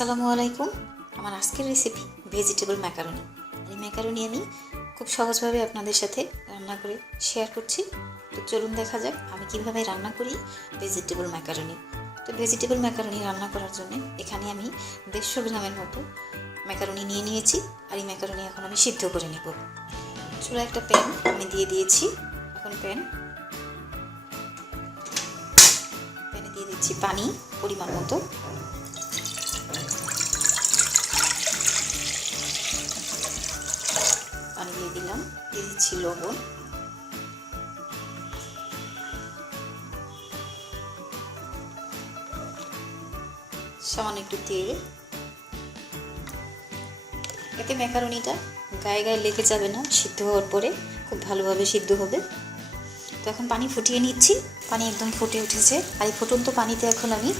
আসসালামু আলাইকুম। আমার আজকের রেসিপি ভেজিটেবল ম্যাকারনি। এই ম্যাকারনি আমি খুব সহজভাবে আপনাদের সাথে রান্না করে শেয়ার করছি। তো চলুন দেখা যাক আমি কিভাবে রান্না করি ভেজিটেবল ম্যাকারনি। তো ভেজিটেবল ম্যাকারনি রান্না করার জন্য এখানে আমি 150 গ্রামের মতো ম্যাকারনি নিয়ে নিয়েছি। আর এই ম্যাকারনি এখন আমি সিদ্ধ করে নেব। চুলায় একটা প্যান আমি দিয়ে দিয়েছি। এখন প্যানে দিয়ে দিচ্ছি পানি পরিমাণ মতো। পানি দিয়ে দিলাম, দিয়ে দিচ্ছি লবণ, সামান্য একটু তেল। এতে ম্যাকারনিটা গায়ে গায়ে লেগে যাবে না, সিদ্ধ হওয়ার পরে খুব ভালোভাবে সিদ্ধ হবে। তো এখন পানি ফুটিয়ে নিচ্ছি। পানি একদম ফুটে উঠেছে। আর এই ফুটন্ত পানিতে এখন আমি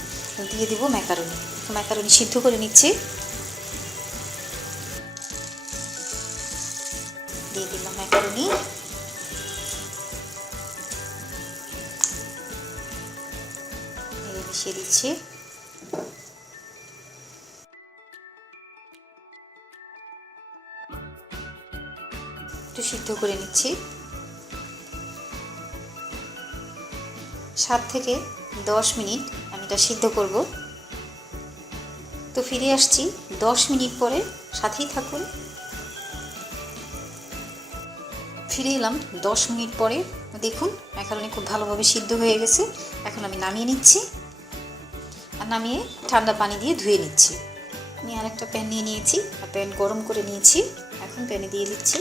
দিয়ে দিব ম্যাকারনি। তো ম্যাকারনি সিদ্ধ করে নিচ্ছি। দিয়ে দিলাম ম্যাকারনি। মিশিয়ে দিচ্ছি। একটু সিদ্ধ করে নিচ্ছি। 7 থেকে 10 মিনিট আমি এটা সিদ্ধ করব। তো ফিরে আসছি 10 মিনিট পরে, সাথেই থাকুন। ফিরে এলাম 10 মিনিট পরে। দেখুন ম্যাকারনি খুব ভালোভাবে সিদ্ধ হয়ে গেছে। এখন আমি নামিয়ে নিচ্ছি। আর নামিয়ে ঠান্ডা পানি দিয়ে ধুয়ে নিচ্ছি। আমি আরেকটা প্যান নিয়ে নিয়েছি আর প্যান গরম করে নিয়েছি। এখন প্যানে দিয়ে দিচ্ছি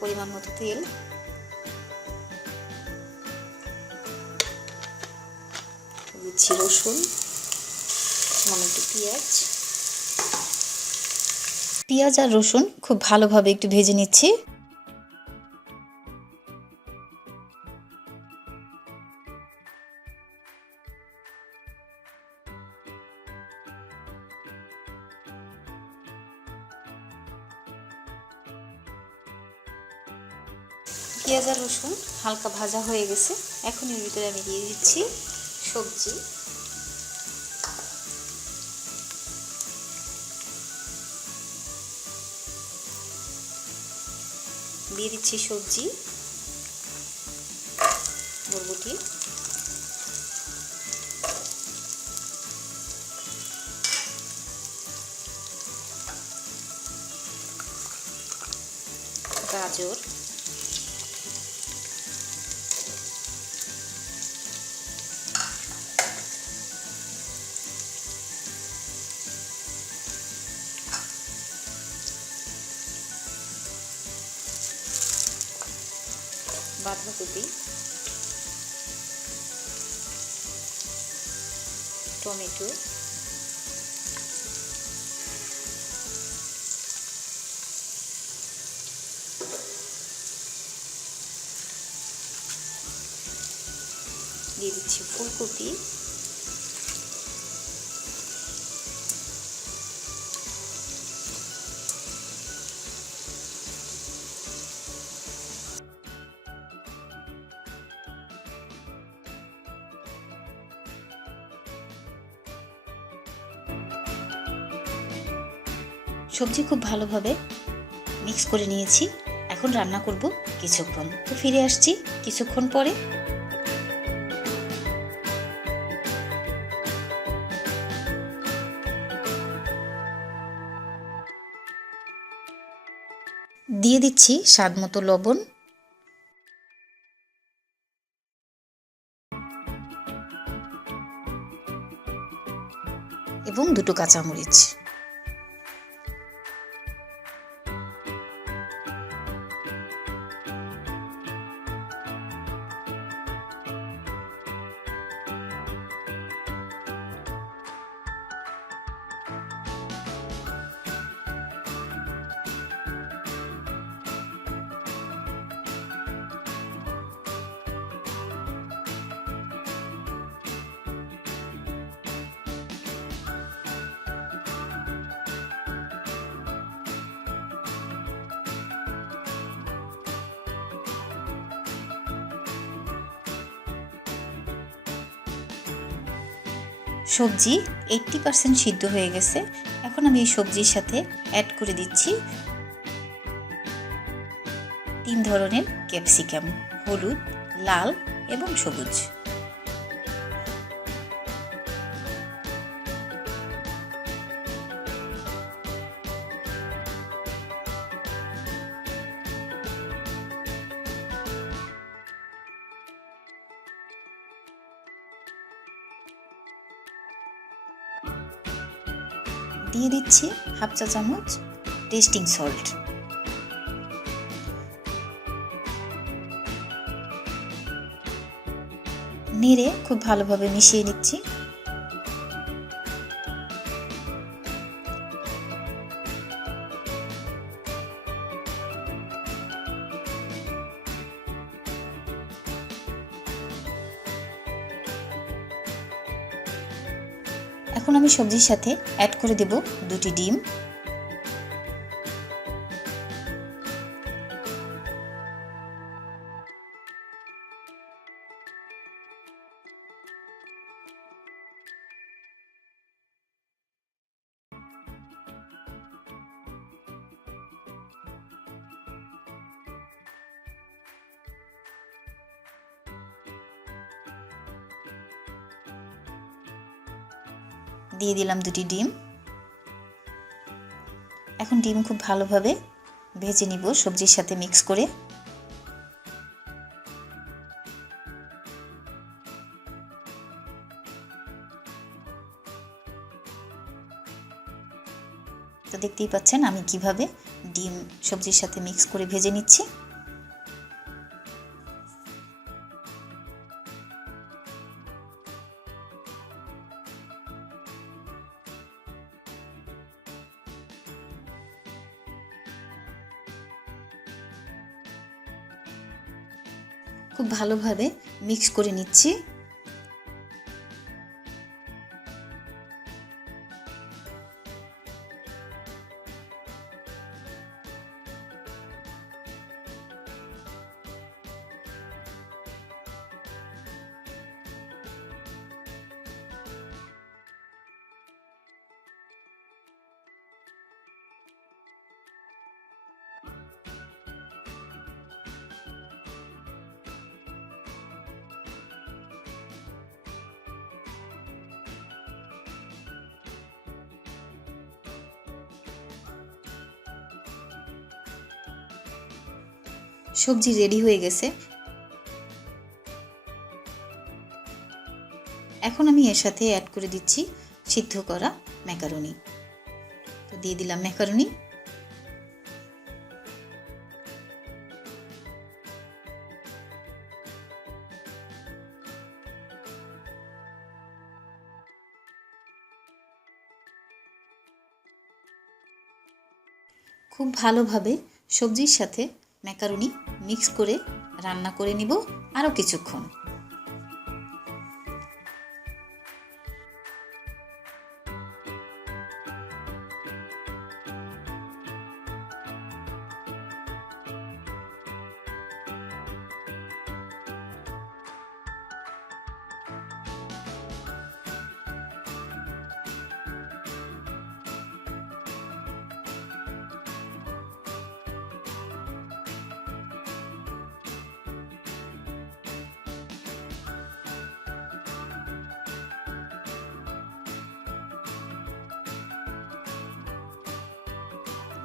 পরিমাণ মতো তেল। দিচ্ছি রসুন, একটু পেঁয়াজ আর রসুন খুব ভালোভাবে একটু ভেজে নিচ্ছি। পেঁয়াজ আর রসুন হালকা ভাজা হয়ে গেছে। এখন এর ভিতরে আমি দিয়ে দিচ্ছি সবজি। দিয়ে দিচ্ছি সবজি, বরবটি, গাজর, বাঁধাকপি, টমেটো, দিয়ে দিচ্ছি ফুলকপি, সবজি খুব ভালোভাবে মিক্স করে নিয়েছি। এখন রান্না করব কিছুক্ষণ। তো ফিরে আসছি কিছুক্ষণ পরে। দিয়ে দিচ্ছি স্বাদ মতো লবণ এবং 2টো কাঁচামরিচ। সবজি 80% সিদ্ধ হয়ে গেছে। এখন আমি এই সবজির সাথে অ্যাড করে দিচ্ছি 3 ধরনের ক্যাপসিকাম, হলুদ, লাল এবং সবুজ। দিয়ে দিচ্ছি হাফ চা চামচ টেস্টিং সল্ট। নেড়ে খুব ভালোভাবে মিশিয়ে নিচ্ছি। এখন আমি সবজির সাথে অ্যাড করে দেব 2টি ডিম। দিয়ে দিলাম 2টি ডিম। এখন ডিম খুব ভালোভাবে ভেজে নিব সবজির সাথে মিক্স করে। তো দেখতেই পাচ্ছেন আমি কিভাবে ডিম সবজির সাথে মিক্স করে ভেজে নিচ্ছি। খুব ভালোভাবে মিক্স করে নিচ্ছি। সবজি রেডি হয়ে গেছে। এখন আমি এর সাথে অ্যাড করে দিচ্ছি সিদ্ধ করা ম্যাকারনি। তো দিয়ে দিলাম ম্যাকারনি। খুব ভালোভাবে সবজির সাথে ম্যাকারনি মিক্স করে রান্না করে নিব আরও কিছুক্ষণ।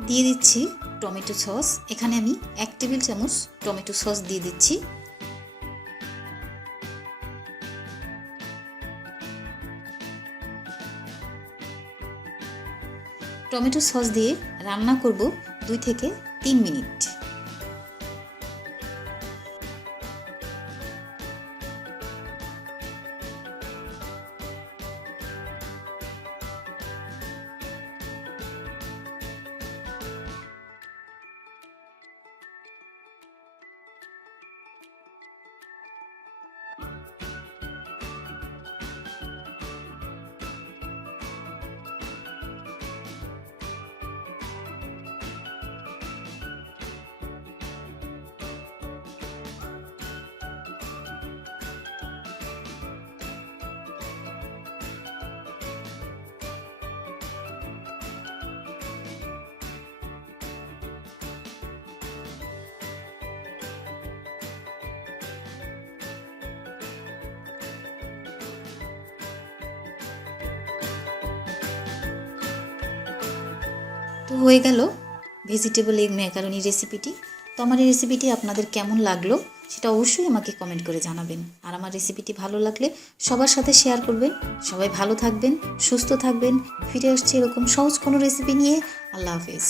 দিয়ে দিচ্ছি টমেটো সস। এখানে আমি 1 টেবিল চামচ টমেটো সস দিয়ে দিচ্ছি। টমেটো সস দিয়ে রান্না করব 2 থেকে 3 মিনিট। তো হয়ে গেল ভেজিটেবল এগ ম্যাকারনি রেসিপিটি। তো আমার এই রেসিপিটি আপনাদের কেমন লাগলো সেটা অবশ্যই আমাকে কমেন্ট করে জানাবেন। আর আমার রেসিপিটি ভালো লাগলে সবার সাথে শেয়ার করবেন। সবাই ভালো থাকবেন, সুস্থ থাকবেন। ফিরে আসছি এরকম সহজ কোনো রেসিপি নিয়ে। আল্লাহ হাফেজ।